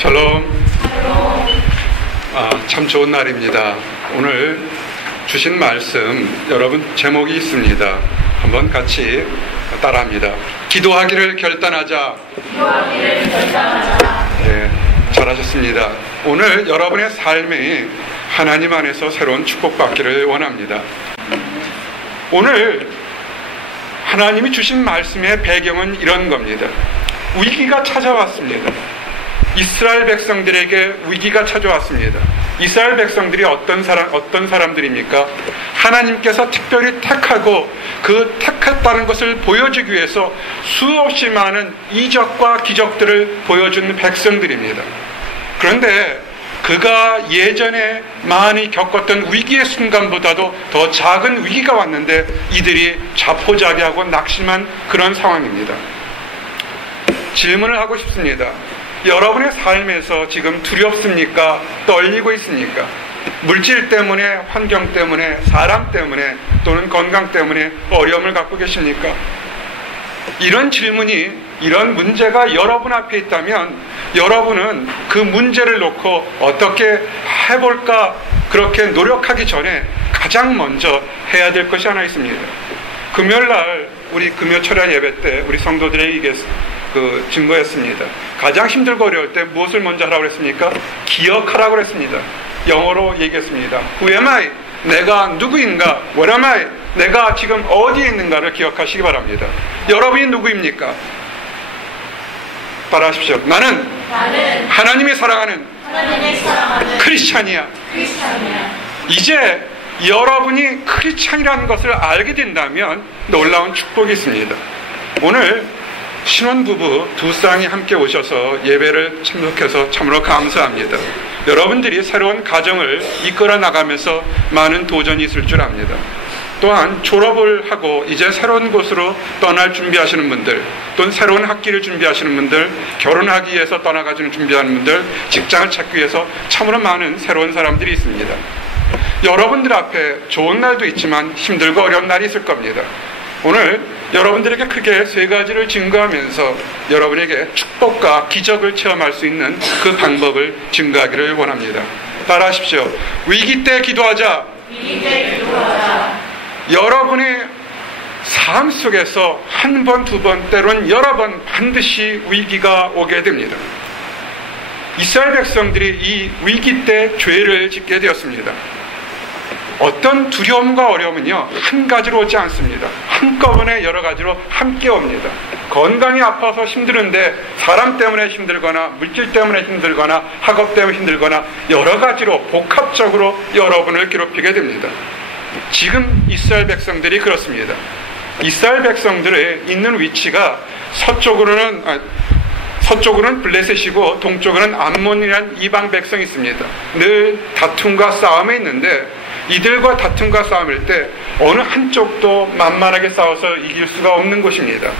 샬롬. 참 좋은 날입니다. 오늘 주신 말씀 여러분 제목이 있습니다. 한번 같이 따라합니다. 기도하기를 결단하자. 네, 잘하셨습니다. 오늘 여러분의 삶이 하나님 안에서 새로운 축복받기를 원합니다. 오늘 하나님이 주신 말씀의 배경은 이런 겁니다. 위기가 찾아왔습니다. 이스라엘 백성들에게 위기가 찾아왔습니다. 이스라엘 백성들이 어떤 사람들입니까? 하나님께서 특별히 택하고 그 택했다는 것을 보여주기 위해서 수없이 많은 이적과 기적들을 보여준 백성들입니다. 그런데 그가 예전에 많이 겪었던 위기의 순간보다도 더 작은 위기가 왔는데 이들이 자포자기하고 낙심한 그런 상황입니다. 질문을 하고 싶습니다. 여러분의 삶에서 지금 두렵습니까? 떨리고 있습니까? 물질 때문에, 환경 때문에, 사람 때문에, 또는 건강 때문에 어려움을 갖고 계십니까? 이런 질문이, 이런 문제가 여러분 앞에 있다면 여러분은 그 문제를 놓고 어떻게 해볼까 그렇게 노력하기 전에 가장 먼저 해야 될 것이 하나 있습니다. 금요일날 우리 금요 철야 예배 때 우리 성도들에게 증거했습니다. 가장 힘들고 어려울 때 무엇을 먼저 하라고 했습니까? 기억하라고 그랬습니다. 영어로 얘기했습니다. Who am I? 내가 누구인가? What am I? 내가 지금 어디에 있는가를 기억하시기 바랍니다. 여러분이 누구입니까? 따라하십시오. 나는 하나님이 사랑하는 크리스찬이야. 이제 여러분이 크리스찬이라는 것을 알게 된다면 놀라운 축복이 있습니다. 오늘 신혼부부 두 쌍이 함께 오셔서 예배를 참석해서 참으로 감사합니다. 여러분들이 새로운 가정을 이끌어 나가면서 많은 도전이 있을 줄 압니다. 또한 졸업을 하고 이제 새로운 곳으로 떠날 준비하시는 분들, 또는 새로운 학기를 준비하시는 분들, 결혼하기 위해서 떠나가지는 준비하는 분들, 직장을 찾기 위해서 참으로 많은 새로운 사람들이 있습니다. 여러분들 앞에 좋은 날도 있지만 힘들고 어려운 날이 있을 겁니다. 오늘 여러분들에게 크게 세 가지를 증거하면서 여러분에게 축복과 기적을 체험할 수 있는 그 방법을 증거하기를 원합니다. 따라하십시오. 위기 때 기도하자. 여러분의 삶 속에서 한 번, 두 번, 때론 여러 번 반드시 위기가 오게 됩니다. 이스라엘 백성들이 이 위기 때 죄를 짓게 되었습니다. 어떤 두려움과 어려움은요, 한 가지로 오지 않습니다. 한꺼번에 여러 가지로 함께 옵니다. 건강이 아파서 힘드는데 사람 때문에 힘들거나 물질 때문에 힘들거나 학업 때문에 힘들거나 여러 가지로 복합적으로 여러분을 괴롭히게 됩니다. 지금 이스라엘 백성들이 그렇습니다. 이스라엘 백성들의 있는 위치가 서쪽으로는 블레셋이고 동쪽으로는 암몬이라는 이방 백성이 있습니다. 늘 다툼과 싸움에 있는데 이들과 다툼과 싸움일 때 어느 한쪽도 만만하게 싸워서 이길 수가 없는 곳입니다.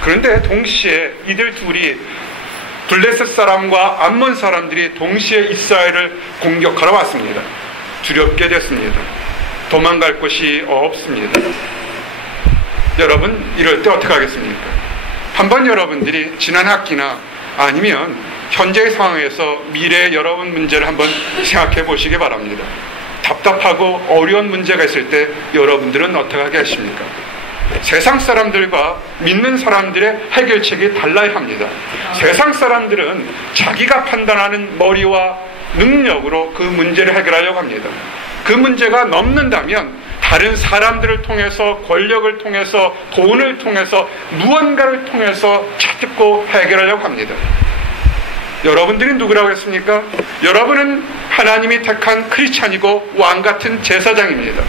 그런데 동시에 이들 둘이 블레셋 사람과 암몬 사람들이 동시에 이스라엘을 공격하러 왔습니다. 두렵게 됐습니다. 도망갈 곳이 없습니다. 여러분, 이럴 때 어떻게 하겠습니까? 한번 여러분들이 지난 학기나 아니면 현재의 상황에서 미래의 여러분 문제를 한번 생각해 보시기 바랍니다. 답답하고 어려운 문제가 있을 때 여러분들은 어떻게 하겠습니까? 세상 사람들과 믿는 사람들의 해결책이 달라야 합니다. 세상 사람들은 자기가 판단하는 머리와 능력으로 그 문제를 해결하려고 합니다. 그 문제가 넘는다면 다른 사람들을 통해서, 권력을 통해서, 돈을 통해서, 무언가를 통해서 찾고 해결하려고 합니다. 여러분들이 누구라고 했습니까? 여러분은 하나님이 택한 크리스찬이고 왕같은 제사장입니다.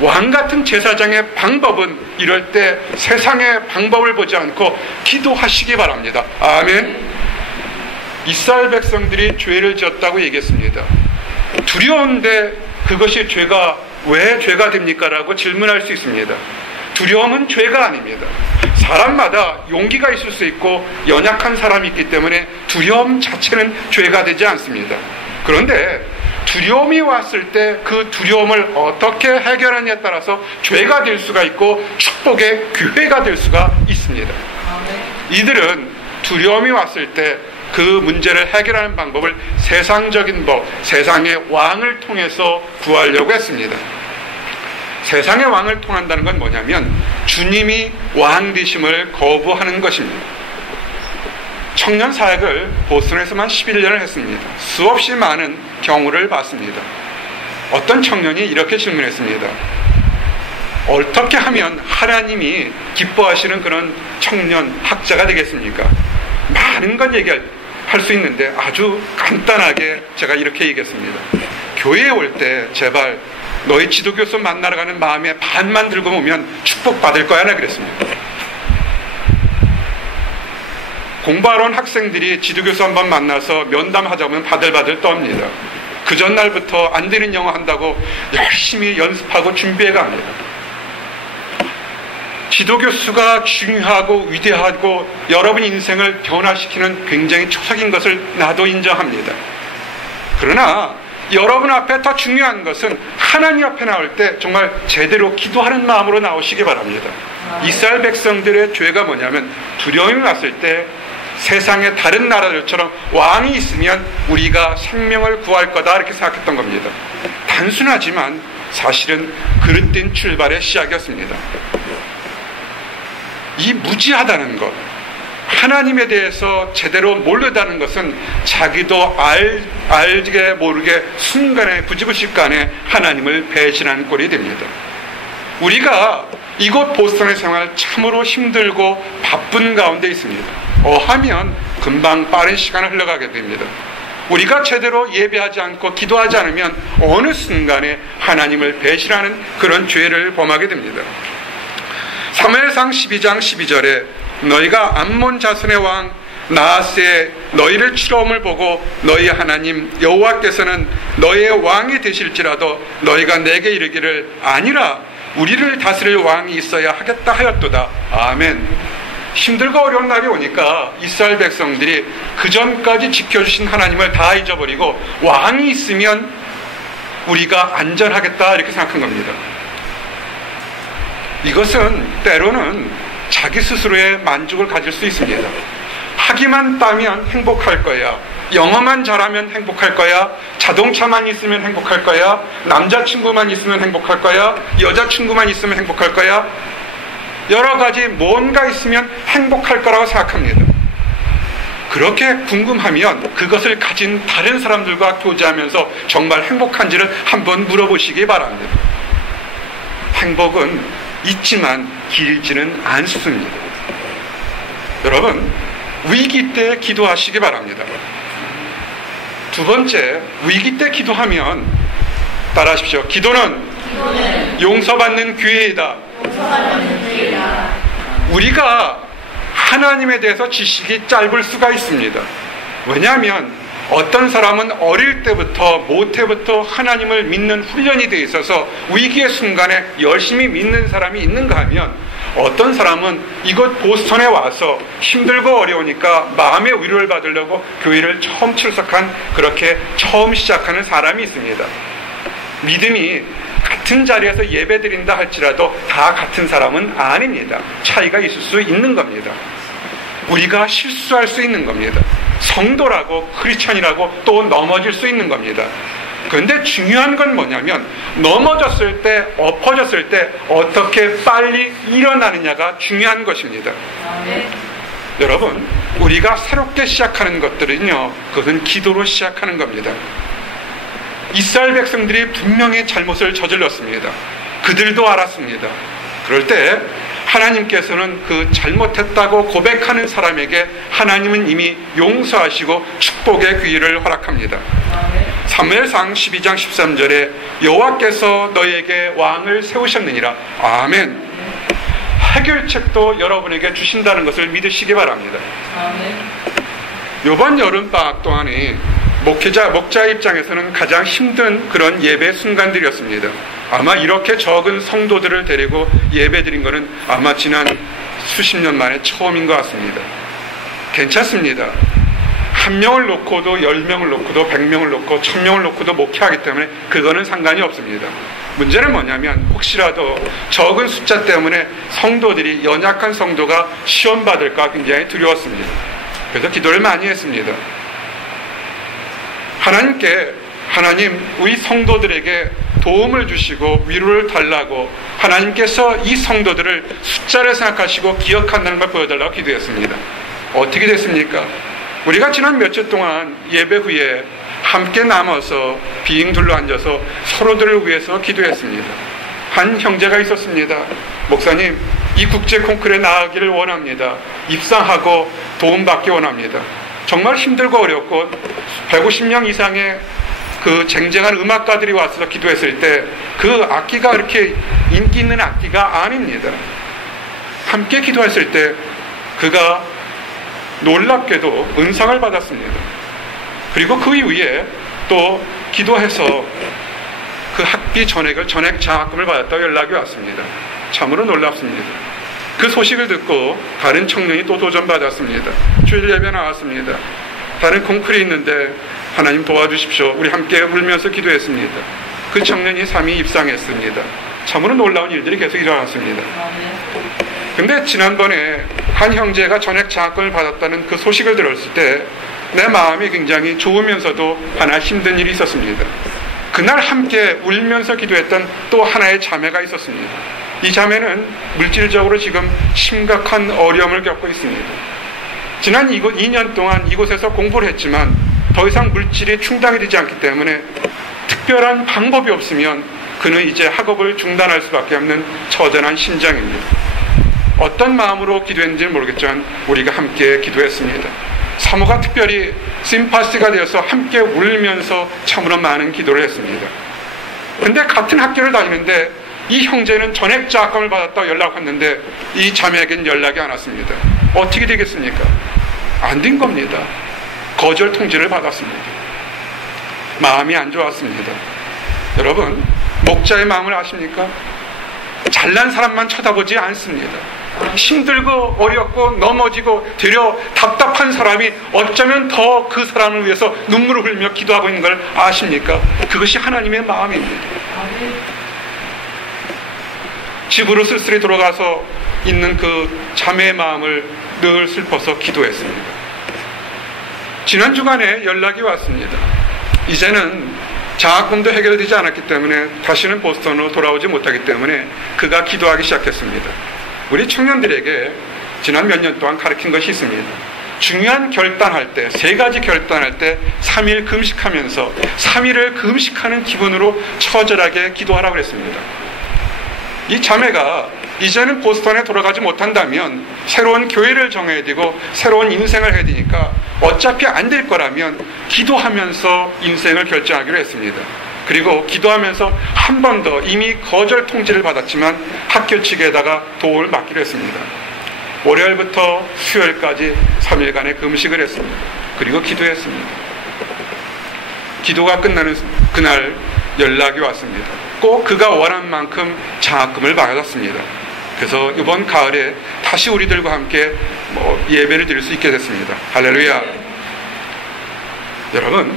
왕같은 제사장의 방법은 이럴 때 세상의 방법을 보지 않고 기도하시기 바랍니다. 아멘. 이스라엘 백성들이 죄를 지었다고 얘기했습니다. 두려운데 그것이 왜 죄가 됩니까? 라고 질문할 수 있습니다. 두려움은 죄가 아닙니다. 사람마다 용기가 있을 수 있고 연약한 사람이 있기 때문에 두려움 자체는 죄가 되지 않습니다. 그런데 두려움이 왔을 때 그 두려움을 어떻게 해결하느냐에 따라서 죄가 될 수가 있고 축복의 기회가 될 수가 있습니다. 이들은 두려움이 왔을 때 그 문제를 해결하는 방법을 세상적인 법, 세상의 왕을 통해서 구하려고 했습니다. 세상의 왕을 통한다는 건 뭐냐면 주님이 왕 되심을 거부하는 것입니다. 청년 사역을 보스턴에서만 11년을 했습니다. 수없이 많은 경우를 봤습니다. 어떤 청년이 이렇게 질문했습니다. 어떻게 하면 하나님이 기뻐하시는 그런 청년 학자가 되겠습니까? 많은 건 얘기할 수 있는데 아주 간단하게 제가 이렇게 얘기했습니다. 교회에 올 때 제발 너희 지도교수 만나러 가는 마음에 반만 들고 오면 축복받을 거야, 나 그랬습니다. 공부하러 온 학생들이 지도교수 한번 만나서 면담하자 보면 바들바들 떱니다. 그 전날부터 안 되는 영어 한다고 열심히 연습하고 준비해 갑니다. 지도교수가 중요하고 위대하고 여러분 인생을 변화시키는 굉장히 초석인 것을 나도 인정합니다. 그러나 여러분 앞에 더 중요한 것은 하나님 앞에 나올 때 정말 제대로 기도하는 마음으로 나오시기 바랍니다. 이스라엘 백성들의 죄가 뭐냐면 두려움이 왔을 때 세상의 다른 나라들처럼 왕이 있으면 우리가 생명을 구할 거다 이렇게 생각했던 겁니다. 단순하지만 사실은 그릇된 출발의 시작이었습니다. 이 무지하다는 것, 하나님에 대해서 제대로 모르다는 것은 자기도 알게 모르게 순간에 부지불식간에 하나님을 배신하는 꼴이 됩니다. 우리가 이곳 보스턴의 생활 참으로 힘들고 바쁜 가운데 있습니다. 하면 금방 빠른 시간을 흘러가게 됩니다. 우리가 제대로 예배하지 않고 기도하지 않으면 어느 순간에 하나님을 배신하는 그런 죄를 범하게 됩니다. 사무엘상 12장 12절에 너희가 암몬 자손의 왕 나하스의 너희를 치러옴을 보고 너희 하나님 여호와께서는 너희의 왕이 되실지라도 너희가 내게 이르기를 아니라 우리를 다스릴 왕이 있어야 하겠다 하였도다. 아멘. 힘들고 어려운 날이 오니까 이스라엘 백성들이 그 전까지 지켜주신 하나님을 다 잊어버리고 왕이 있으면 우리가 안전하겠다 이렇게 생각한 겁니다. 이것은 때로는 자기 스스로의 만족을 가질 수 있습니다. 학위만 따면 행복할 거야. 영어만 잘하면 행복할 거야. 자동차만 있으면 행복할 거야. 남자친구만 있으면 행복할 거야. 여자친구만 있으면 행복할 거야. 여러 가지 뭔가 있으면 행복할 거라고 생각합니다. 그렇게 궁금하면 그것을 가진 다른 사람들과 교제하면서 정말 행복한지를 한번 물어보시기 바랍니다. 행복은 있지만 길지는 않습니다. 여러분, 위기 때 기도하시기 바랍니다. 두 번째, 위기 때 기도하면 따라하십시오. 기도는 용서받는 기회이다. 우리가 하나님에 대해서 지식이 짧을 수가 있습니다. 왜냐하면 어떤 사람은 어릴 때부터 모태부터 하나님을 믿는 훈련이 되어 있어서 위기의 순간에 열심히 믿는 사람이 있는가 하면 어떤 사람은 이곳 보스턴에 와서 힘들고 어려우니까 마음의 위로를 받으려고 교회를 처음 출석한 그렇게 처음 시작하는 사람이 있습니다. 믿음이 같은 자리에서 예배드린다 할지라도 다 같은 사람은 아닙니다. 차이가 있을 수 있는 겁니다. 우리가 실수할 수 있는 겁니다. 성도라고 크리스천이라고 또 넘어질 수 있는 겁니다. 그런데 중요한 건 뭐냐면 넘어졌을 때, 엎어졌을 때 어떻게 빨리 일어나느냐가 중요한 것입니다. 여러분, 우리가 새롭게 시작하는 것들은요, 그것은 기도로 시작하는 겁니다. 이스라엘 백성들이 분명히 잘못을 저질렀습니다. 그들도 알았습니다. 그럴 때 하나님께서는 그 잘못했다고 고백하는 사람에게 하나님은 이미 용서하시고 축복의 기회를 허락합니다. 사무엘상 12장 13절에 여호와께서 너희에게 왕을 세우셨느니라. 아멘. 해결책도 여러분에게 주신다는 것을 믿으시기 바랍니다. 이번 여름방학 동안에 목자 입장에서는 가장 힘든 그런 예배 순간들이었습니다. 아마 이렇게 적은 성도들을 데리고 예배 드린 것은 아마 지난 수십 년 만에 처음인 것 같습니다. 괜찮습니다. 한 명을 놓고도 10명을 놓고도 100명을 놓고 1000명을 놓고도 목회하기 때문에 그거는 상관이 없습니다. 문제는 뭐냐면 혹시라도 적은 숫자 때문에 성도들이 연약한 성도가 시험 받을까 굉장히 두려웠습니다. 그래서 기도를 많이 했습니다. 하나님 우리 성도들에게 도움을 주시고 위로를 달라고 하나님께서 이 성도들을 숫자를 생각하시고 기억한다는 걸 보여달라고 기도했습니다. 어떻게 됐습니까? 우리가 지난 몇 주 동안 예배 후에 함께 남아서 빙 둘러앉아서 서로들을 위해서 기도했습니다. 한 형제가 있었습니다. 목사님, 이 국제 콩쿠르에 나가기를 원합니다. 입상하고 도움받기 원합니다. 정말 힘들고 어렵고 150명 이상의 그 쟁쟁한 음악가들이 와서 기도했을 때 그 악기가 이렇게 인기 있는 악기가 아닙니다. 함께 기도했을 때 그가 놀랍게도 은상을 받았습니다. 그리고 그 이후에 또 기도해서 그 학비 전액 장학금을 받았다고 연락이 왔습니다. 참으로 놀랍습니다. 그 소식을 듣고 다른 청년이 또 도전받았습니다. 주일 예배 나왔습니다. 다른 콩쿠르에 있는데 하나님 도와주십시오. 우리 함께 울면서 기도했습니다. 그 청년이 3위 입상했습니다. 참으로 놀라운 일들이 계속 일어났습니다. 근데 지난번에 한 형제가 전액 장학금을 받았다는 그 소식을 들었을 때 내 마음이 굉장히 좋으면서도 하나 힘든 일이 있었습니다. 그날 함께 울면서 기도했던 또 하나의 자매가 있었습니다. 이 자매는 물질적으로 지금 심각한 어려움을 겪고 있습니다. 지난 2년 동안 이곳에서 공부를 했지만 더 이상 물질이 충당이 되지 않기 때문에 특별한 방법이 없으면 그는 이제 학업을 중단할 수밖에 없는 처절한 심정입니다. 어떤 마음으로 기도했는지는 모르겠지만 우리가 함께 기도했습니다. 사모가 특별히 심파시가 되어서 함께 울면서 참으로 많은 기도를 했습니다. 근데 같은 학교를 다니는데 이 형제는 전액 장학금을 받았다고 연락 왔는데 이 자매에겐 연락이 안 왔습니다. 어떻게 되겠습니까? 안 된 겁니다. 거절 통지를 받았습니다. 마음이 안 좋았습니다. 여러분, 목자의 마음을 아십니까? 잘난 사람만 쳐다보지 않습니다. 힘들고 어렵고 넘어지고 되려 답답한 사람이 어쩌면 더 그 사람을 위해서 눈물을 흘리며 기도하고 있는 걸 아십니까? 그것이 하나님의 마음입니다. 집으로 쓸쓸히 돌아가서 있는 그 자매의 마음을 늘 슬퍼서 기도했습니다. 지난 주간에 연락이 왔습니다. 이제는 장학금도 해결되지 않았기 때문에 다시는 보스턴으로 돌아오지 못하기 때문에 그가 기도하기 시작했습니다. 우리 청년들에게 지난 몇 년 동안 가르친 것이 있습니다. 중요한 결단할 때, 3가지 결단할 때 3일 금식하면서 3일을 금식하는 기분으로 처절하게 기도하라고 그랬습니다. 이 자매가 이제는 보스턴에 돌아가지 못한다면 새로운 교회를 정해야 되고 새로운 인생을 해야 되니까 어차피 안 될 거라면 기도하면서 인생을 결정하기로 했습니다. 그리고 기도하면서 한 번 더 이미 거절 통지를 받았지만 학교 측에다가 도움을 받기로 했습니다. 월요일부터 수요일까지 3일간의 금식을 했습니다. 그리고 기도했습니다. 기도가 끝나는 그날 연락이 왔습니다. 꼭 그가 원한 만큼 장학금을 받았습니다. 그래서 이번 가을에 다시 우리들과 함께 예배를 드릴 수 있게 됐습니다. 할렐루야. 여러분,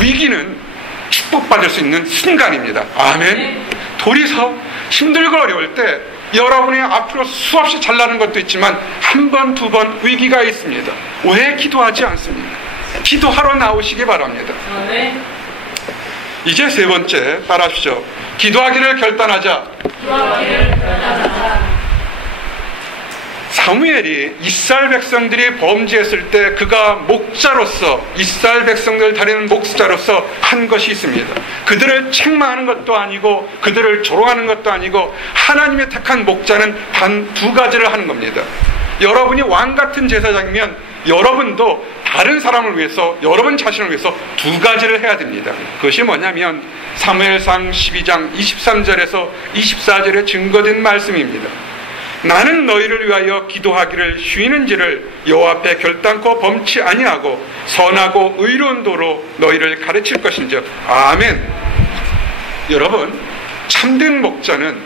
위기는 축복받을 수 있는 순간입니다. 아멘. 둘이서 힘들고 어려울 때 여러분의 앞으로 수없이 잘나는 것도 있지만 한 번, 2번 위기가 있습니다. 왜 기도하지 않습니까? 기도하러 나오시기 바랍니다. 이제 3번째 따라하시죠. 기도하기를 결단하자. 사무엘이 이스라엘 백성들이 범죄했을 때 그가 목자로서, 이스라엘 백성들을 다리는 목자로서 한 것이 있습니다. 그들을 책망하는 것도 아니고 그들을 조롱하는 것도 아니고 하나님의 택한 목자는 단 2가지를 하는 겁니다. 여러분이 왕 같은 제사장이면 여러분도 다른 사람을 위해서, 여러분 자신을 위해서 2가지를 해야 됩니다. 그것이 뭐냐면 사무엘상 12장 23절에서 24절에 증거된 말씀입니다. 나는 너희를 위하여 기도하기를 쉬는지를 여호와 앞에 결단코 범치 아니하고 선하고 의로운 도로 너희를 가르칠 것인즉. 아멘. 여러분, 참된 목자는,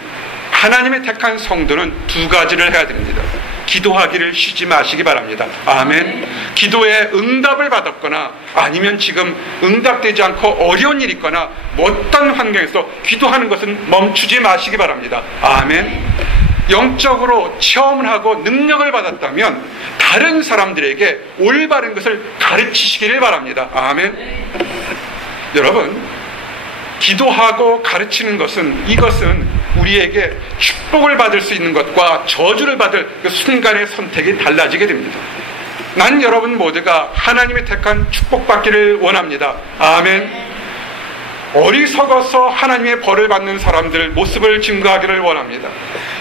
하나님의 택한 성도는 2가지를 해야 됩니다. 기도하기를 쉬지 마시기 바랍니다. 아멘. 기도에 응답을 받았거나 아니면 지금 응답되지 않고 어려운 일이 있거나 어떤 환경에서 기도하는 것은 멈추지 마시기 바랍니다. 아멘. 영적으로 체험을 하고 능력을 받았다면 다른 사람들에게 올바른 것을 가르치시기를 바랍니다. 아멘. 여러분, 기도하고 가르치는 것은, 이것은 우리에게 축복을 받을 수 있는 것과 저주를 받을 그 순간의 선택이 달라지게 됩니다. 난 여러분 모두가 하나님의 택한 축복받기를 원합니다. 아멘. 어리석어서 하나님의 벌을 받는 사람들 모습을 증거하기를 원합니다.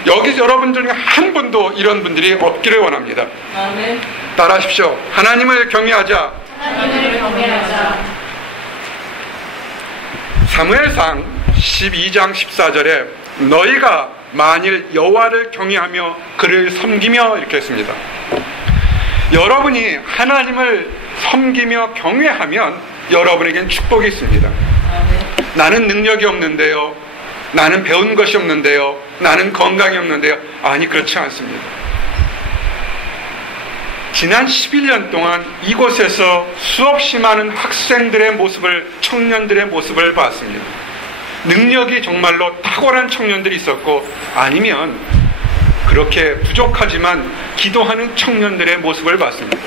여기 여러분들 중에 한 분도 이런 분들이 없기를 원합니다. 아멘. 따라하십시오. 하나님을 경외하자. 하나님을 경외하자. 사무엘상 12장 14절에 너희가 만일 여호와를 경외하며 그를 섬기며 이렇게 했습니다. 여러분이 하나님을 섬기며 경외하면 여러분에겐 축복이 있습니다. 나는 능력이 없는데요, 나는 배운 것이 없는데요, 나는 건강이 없는데요. 아니, 그렇지 않습니다. 지난 11년 동안 이곳에서 수없이 많은 학생들의 모습을, 청년들의 모습을 봤습니다. 능력이 정말로 탁월한 청년들이 있었고, 아니면 그렇게 부족하지만 기도하는 청년들의 모습을 봤습니다.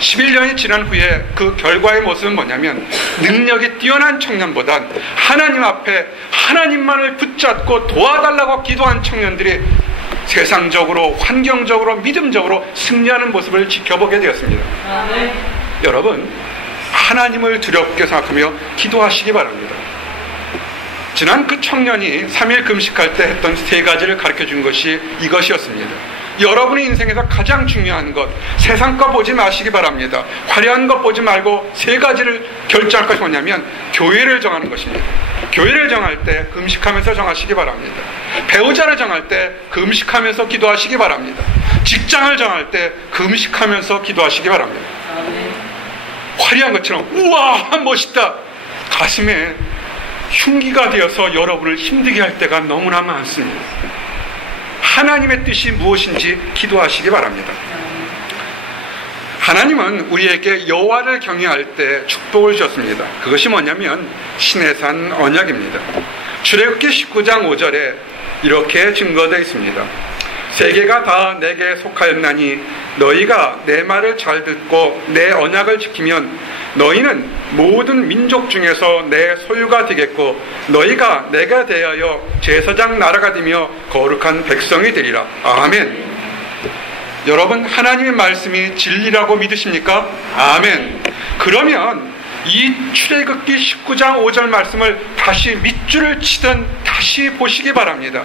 11년이 지난 후에 그 결과의 모습은 뭐냐면, 능력이 뛰어난 청년보단 하나님 앞에 하나님만을 붙잡고 도와달라고 기도한 청년들이 세상적으로, 환경적으로, 믿음적으로 승리하는 모습을 지켜보게 되었습니다. 아멘. 여러분, 하나님을 두렵게 생각하며 기도하시기 바랍니다. 지난 그 청년이 3일 금식할 때 했던 세 가지를 가르쳐 준 것이 이것이었습니다. 여러분의 인생에서 가장 중요한 것, 세상 거 보지 마시기 바랍니다. 화려한 것 보지 말고 세 가지를 결정할 것이 뭐냐면 교회를 정하는 것입니다. 교회를 정할 때 금식하면서 정하시기 바랍니다. 배우자를 정할 때 금식하면서 기도하시기 바랍니다. 직장을 정할 때 금식하면서 기도하시기 바랍니다. 화려한 것처럼 우와 멋있다, 가슴에 흉기가 되어서 여러분을 힘들게 할 때가 너무나 많습니다. 하나님의 뜻이 무엇인지 기도하시기 바랍니다. 하나님은 우리에게 여호와를 경외할 때 축복을 주셨습니다. 그것이 뭐냐면 시내산 언약입니다. 출애굽기 19장 5절에 이렇게 증거되어 있습니다. 세계가 다 내게 속하였나니 너희가 내 말을 잘 듣고 내 언약을 지키면 너희는 모든 민족 중에서 내 소유가 되겠고 너희가 내가 대하여 제사장 나라가 되며 거룩한 백성이 되리라. 아멘. 여러분, 하나님의 말씀이 진리라고 믿으십니까? 아멘. 그러면 이 출애굽기 19장 5절 말씀을 다시 밑줄을 치든 다시 보시기 바랍니다.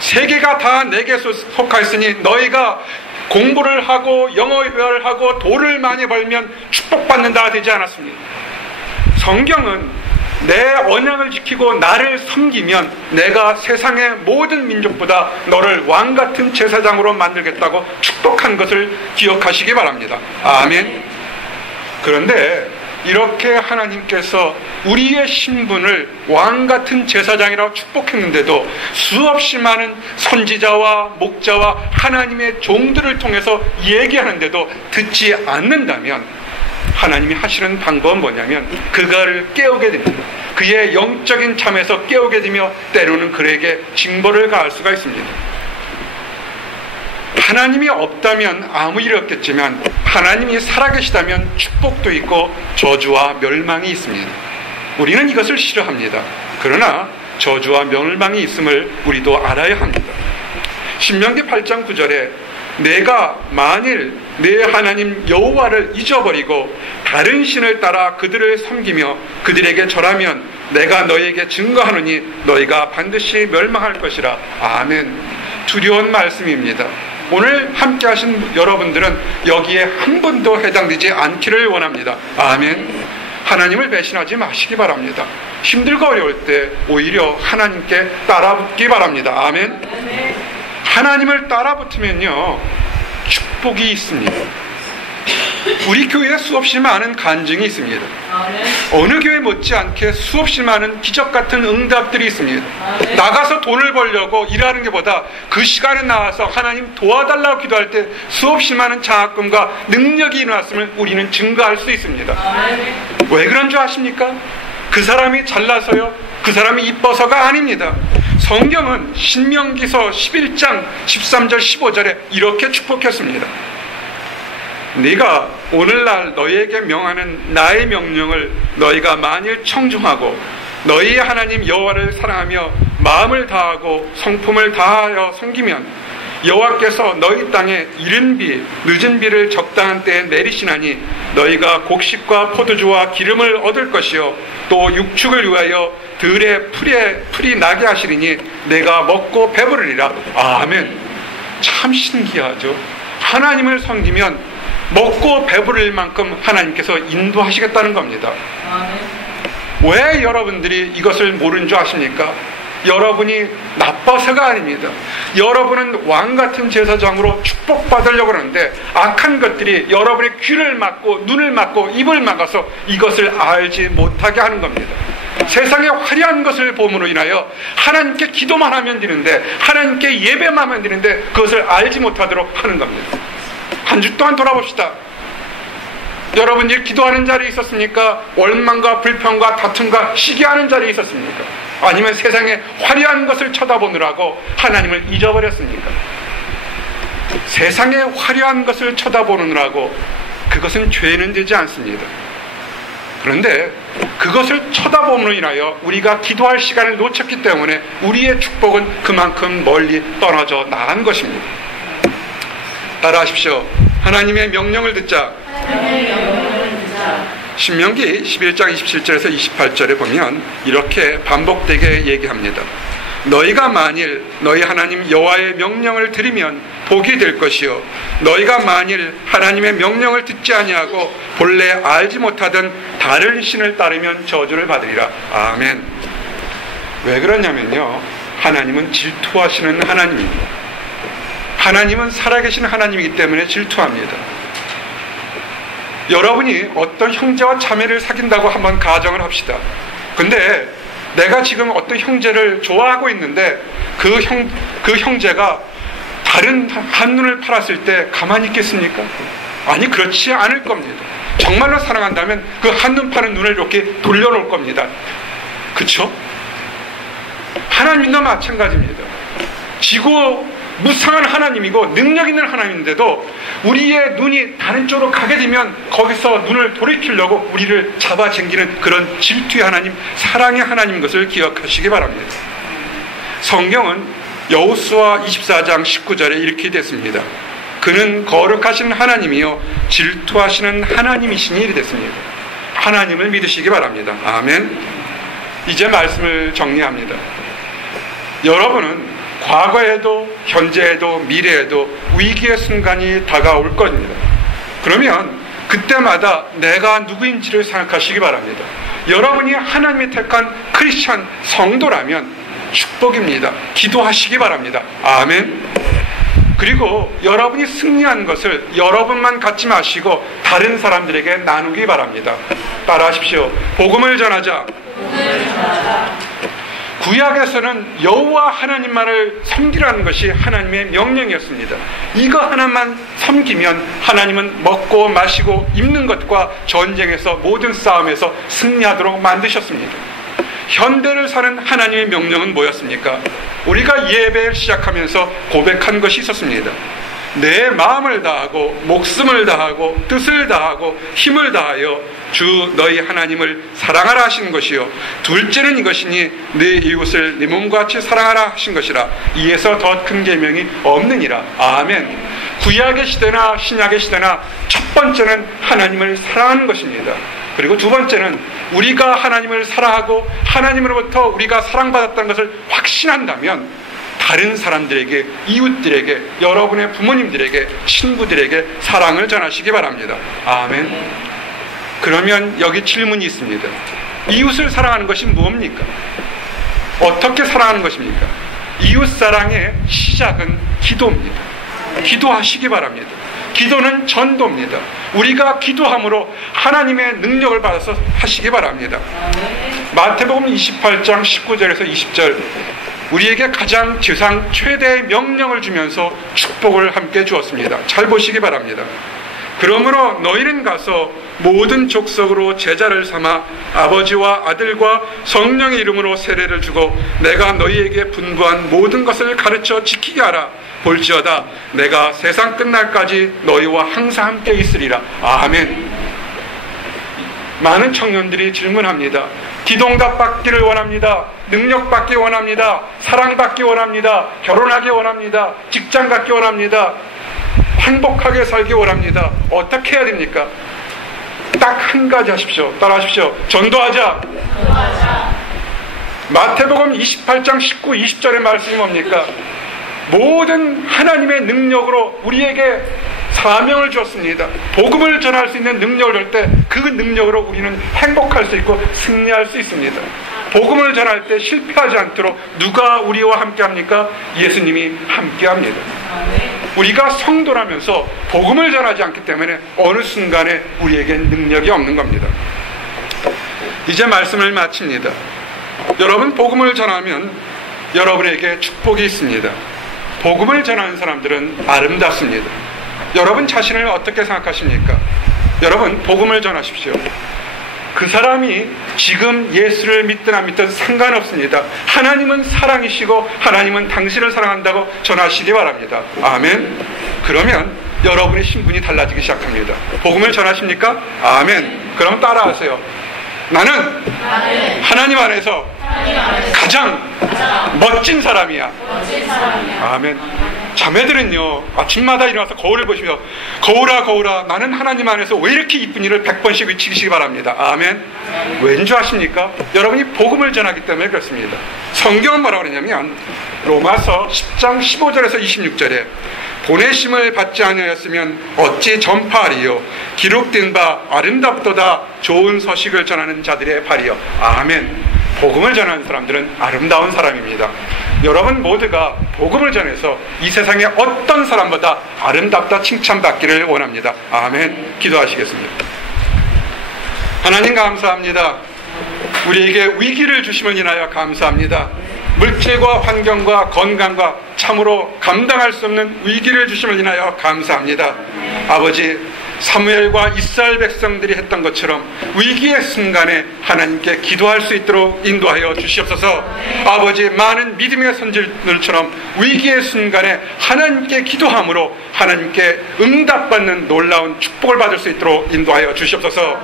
세계가 다 내게 속하였으니 너희가 공부를 하고 영어를 하고 돈을 많이 벌면 축복받는다 되지 않았습니다. 성경은 내 언약을 지키고 나를 섬기면 내가 세상의 모든 민족보다 너를 왕같은 제사장으로 만들겠다고 축복한 것을 기억하시기 바랍니다. 아멘. 그런데 이렇게 하나님께서 우리의 신분을 왕같은 제사장이라고 축복했는데도 수없이 많은 선지자와 목자와 하나님의 종들을 통해서 얘기하는데도 듣지 않는다면 하나님이 하시는 방법은 뭐냐면 그가를 깨우게 됩니다. 그의 영적인 잠에서 깨우게 되며 때로는 그에게 징벌을 가할 수가 있습니다. 하나님이 없다면 아무 일이 없겠지만 하나님이 살아계시다면 축복도 있고 저주와 멸망이 있습니다. 우리는 이것을 싫어합니다. 그러나 저주와 멸망이 있음을 우리도 알아야 합니다. 신명기 8장 9절에 내가 만일 내 하나님 여호와를 잊어버리고 다른 신을 따라 그들을 섬기며 그들에게 절하면 내가 너희에게 증거하노니 너희가 반드시 멸망할 것이라. 아멘. 두려운 말씀입니다. 오늘 함께 하신 여러분들은 여기에 한 분도 해당되지 않기를 원합니다. 아멘. 하나님을 배신하지 마시기 바랍니다. 힘들고 어려울 때 오히려 하나님께 따라붙기 바랍니다. 아멘. 하나님을 따라붙으면요 축복이 있습니다. 우리 교회에 수없이 많은 간증이 있습니다. 어느 교회 못지않게 수없이 많은 기적 같은 응답들이 있습니다. 나가서 돈을 벌려고 일하는 것보다 그 시간에 나와서 하나님 도와달라고 기도할 때 수없이 많은 장학금과 능력이 일어났음을 우리는 증거할 수 있습니다. 왜 그런 줄 아십니까? 그 사람이 잘나서요? 그 사람이 이뻐서가 아닙니다. 성경은 신명기서 11장 13절 15절에 이렇게 축복했습니다. 네가 오늘날 너희에게 명하는 나의 명령을 너희가 만일 청중하고 너희의 하나님 여호와를 사랑하며 마음을 다하고 성품을 다하여 섬기면 여호와께서 너희 땅에 이른 비 늦은 비를 적당한 때에 내리시나니 너희가 곡식과 포도주와 기름을 얻을 것이요 또 육축을 위하여 들에 풀이 나게 하시리니 내가 먹고 배부르리라. 아멘. 참 신기하죠. 하나님을 섬기면 먹고 배부를 만큼 하나님께서 인도하시겠다는 겁니다. 왜 여러분들이 이것을 모르는 줄 아십니까? 여러분이 나빠서가 아닙니다. 여러분은 왕같은 제사장으로 축복받으려고 하는데 악한 것들이 여러분의 귀를 막고 눈을 막고 입을 막아서 이것을 알지 못하게 하는 겁니다. 세상에 화려한 것을 봄으로 인하여 하나님께 기도만 하면 되는데 하나님께 예배만 하면 되는데 그것을 알지 못하도록 하는 겁니다. 한 주 동안 돌아봅시다. 여러분이 기도하는 자리에 있었습니까? 원망과 불평과 다툼과 시기하는 자리에 있었습니까? 아니면 세상에 화려한 것을 쳐다보느라고 하나님을 잊어버렸습니까? 세상에 화려한 것을 쳐다보느라고 그것은 죄는 되지 않습니다. 그런데 그것을 쳐다봄으로 인하여 우리가 기도할 시간을 놓쳤기 때문에 우리의 축복은 그만큼 멀리 떨어져 나간 것입니다. 따라하십시오. 하나님의 명령을 듣자. 신명기 11장 27절에서 28절에 보면 이렇게 반복되게 얘기합니다. 너희가 만일 너희 하나님 여호와의 명령을 들으면 복이 될 것이요 너희가 만일 하나님의 명령을 듣지 아니하고 본래 알지 못하던 다른 신을 따르면 저주를 받으리라. 아멘. 왜 그러냐면요, 하나님은 질투하시는 하나님입니다. 하나님은 살아계신 하나님이기 때문에 질투합니다. 여러분이 어떤 형제와 자매를 사귄다고 한번 가정을 합시다. 근데 내가 지금 어떤 형제를 좋아하고 있는데 그 형제가 다른 한눈을 팔았을 때 가만히 있겠습니까? 아니, 그렇지 않을 겁니다. 정말로 사랑한다면 그 한눈 파는 눈을 이렇게 돌려놓을 겁니다. 그렇죠? 하나님도 마찬가지입니다. 지고 무상한 하나님이고 능력 있는 하나님인데도 우리의 눈이 다른 쪽으로 가게 되면 거기서 눈을 돌이키려고 우리를 잡아당기는 그런 질투의 하나님, 사랑의 하나님인 것을 기억하시기 바랍니다. 성경은 여호수아 24장 19절에 이렇게 됐습니다. 그는 거룩하신 하나님이요 질투하시는 하나님이시니 이리 됐습니다. 하나님을 믿으시기 바랍니다. 아멘. 이제 말씀을 정리합니다. 여러분은 과거에도 현재에도 미래에도 위기의 순간이 다가올 겁니다. 그러면 그때마다 내가 누구인지를 생각하시기 바랍니다. 여러분이 하나님이 택한 크리스천 성도라면 축복입니다. 기도하시기 바랍니다. 아멘. 그리고 여러분이 승리한 것을 여러분만 갖지 마시고 다른 사람들에게 나누기 바랍니다. 따라하십시오. 복음을 전하자. 구약에서는 여호와 하나님만을 섬기라는 것이 하나님의 명령이었습니다. 이거 하나만 섬기면 하나님은 먹고 마시고 입는 것과 전쟁에서 모든 싸움에서 승리하도록 만드셨습니다. 현대를 사는 하나님의 명령은 뭐였습니까? 우리가 예배를 시작하면서 고백한 것이 있었습니다. 내 마음을 다하고 목숨을 다하고 뜻을 다하고 힘을 다하여 주 너희 하나님을 사랑하라 하신 것이요 둘째는 이것이니 내 이웃을 네 몸과 같이 사랑하라 하신 것이라. 이에서 더 큰 계명이 없느니라. 아멘. 구약의 시대나 신약의 시대나 첫 번째는 하나님을 사랑하는 것입니다. 그리고 두 번째는 우리가 하나님을 사랑하고 하나님으로부터 우리가 사랑받았다는 것을 확신한다면 다른 사람들에게, 이웃들에게, 여러분의 부모님들에게, 친구들에게 사랑을 전하시기 바랍니다. 아멘. 그러면 여기 질문이 있습니다. 이웃을 사랑하는 것이 뭡니까? 어떻게 사랑하는 것입니까? 이웃사랑의 시작은 기도입니다. 기도하시기 바랍니다. 기도는 전도입니다. 우리가 기도함으로 하나님의 능력을 받아서 하시기 바랍니다. 마태복음 28장 19절에서 20절 우리에게 가장 지상 최대의 명령을 주면서 축복을 함께 주었습니다. 잘 보시기 바랍니다. 그러므로 너희는 가서 모든 족속으로 제자를 삼아 아버지와 아들과 성령의 이름으로 세례를 주고 내가 너희에게 분부한 모든 것을 가르쳐 지키게 하라. 볼지어다 내가 세상 끝날까지 너희와 항상 함께 있으리라. 아멘. 많은 청년들이 질문합니다. 기동답 받기를 원합니다. 능력 받기 원합니다. 사랑 받기 원합니다. 결혼하기 원합니다. 직장 갖기 원합니다. 행복하게 살기 원합니다. 어떻게 해야 됩니까? 딱 한 가지 하십시오. 따라하십시오. 전도하자. 마태복음 28장 19, 20절의 말씀이 뭡니까? 모든 하나님의 능력으로 우리에게 사명을 주었습니다. 복음을 전할 수 있는 능력을 줄 때 그 능력으로 우리는 행복할 수 있고 승리할 수 있습니다. 복음을 전할 때 실패하지 않도록 누가 우리와 함께 합니까? 예수님이 함께 합니다. 우리가 성도라면서 복음을 전하지 않기 때문에 어느 순간에 우리에겐 능력이 없는 겁니다. 이제 말씀을 마칩니다. 여러분, 복음을 전하면 여러분에게 축복이 있습니다. 복음을 전하는 사람들은 아름답습니다. 여러분 자신을 어떻게 생각하십니까? 여러분, 복음을 전하십시오. 그 사람이 지금 예수를 믿든 안 믿든 상관없습니다. 하나님은 사랑이시고 하나님은 당신을 사랑한다고 전하시기 바랍니다. 아멘. 그러면 여러분의 신분이 달라지기 시작합니다. 복음을 전하십니까? 아멘. 그럼 따라하세요. 나는 하나님 안에서 가장 멋진 사람이야. 아멘. 자매들은요, 아침마다 일어나서 거울을 보시며 거울아 거울아 나는 하나님 안에서 왜 이렇게 이쁜 일을 100번씩 외치시기 바랍니다. 아멘. 왠지 아십니까? 여러분이 복음을 전하기 때문에 그렇습니다. 성경은 뭐라고 그러냐면 로마서 10장 15절에서 26절에 보내심을 받지 아니하였으면 어찌 전파하리요. 기록된 바 아름답도다 좋은 소식을 전하는 자들의 발이요. 아멘. 복음을 전하는 사람들은 아름다운 사람입니다. 여러분 모두가 복음을 전해서 이 세상의 어떤 사람보다 아름답다 칭찬받기를 원합니다. 아멘. 기도하시겠습니다. 하나님 감사합니다. 우리에게 위기를 주심을 인하여 감사합니다. 물질과 환경과 건강과 참으로 감당할 수 없는 위기를 주심을 인하여 감사합니다. 아버지, 사무엘과 이스라엘 백성들이 했던 것처럼 위기의 순간에 하나님께 기도할 수 있도록 인도하여 주시옵소서. 아버지, 많은 믿음의 선지들처럼 위기의 순간에 하나님께 기도함으로 하나님께 응답받는 놀라운 축복을 받을 수 있도록 인도하여 주시옵소서.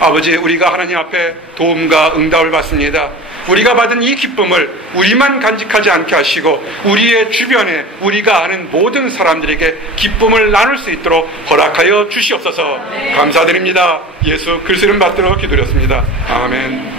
아버지, 우리가 하나님 앞에 도움과 응답을 받습니다. 우리가 받은 이 기쁨을 우리만 간직하지 않게 하시고 우리의 주변에 우리가 아는 모든 사람들에게 기쁨을 나눌 수 있도록 허락하여 주시옵소서. 감사드립니다. 예수 그리스도 이름 받들어 기도드렸습니다. 아멘.